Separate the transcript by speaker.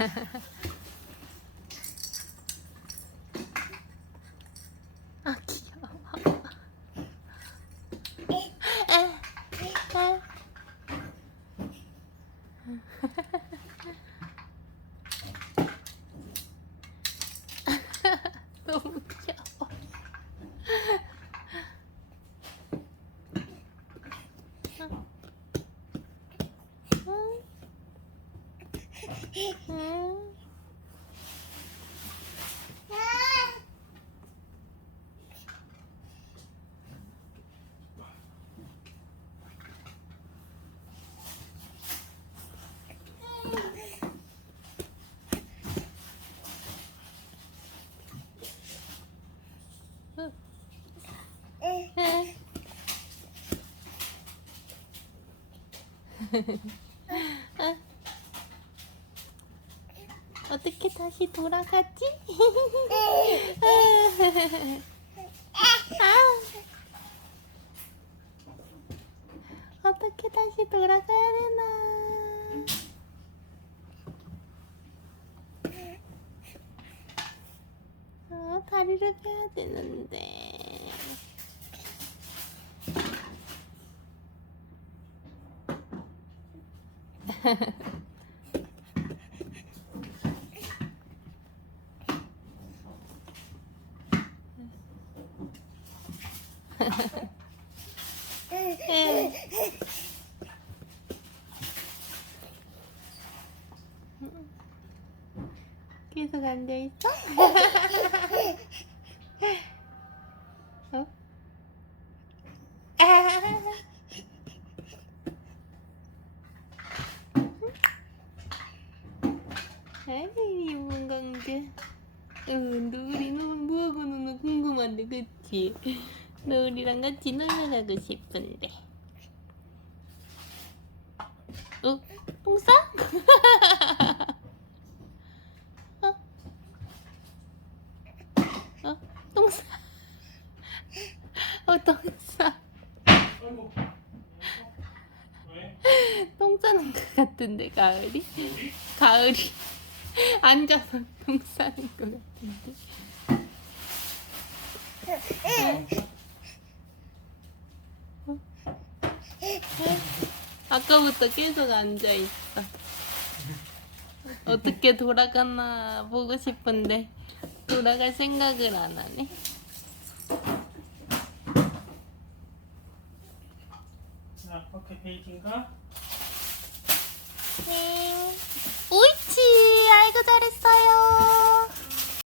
Speaker 1: あ、きよ。え、え、え。 응. 응. 어떻게 다시 돌아가지? 아, 어떻게 다시 돌아가야 되나? 어, 다리를 펴야 되는데. 계속 앉아 있어? 어? 아. 아이 이쁜 공주. 어, 노을이 너무 뭐하고 노는 궁금한데 그치? 노을이랑 같이 놀러 가고 싶은데. 어? 똥 싸? 어? 어? 어, 같은데, 가을이? 가을이. 앉아서 똥 싸는 것 같은데. 어? 아까부터 계속 앉아 있어. 어떻게 돌아가나 보고 싶은데 돌아갈 생각을 안 하네.
Speaker 2: 자, 페이지인가?
Speaker 1: 응.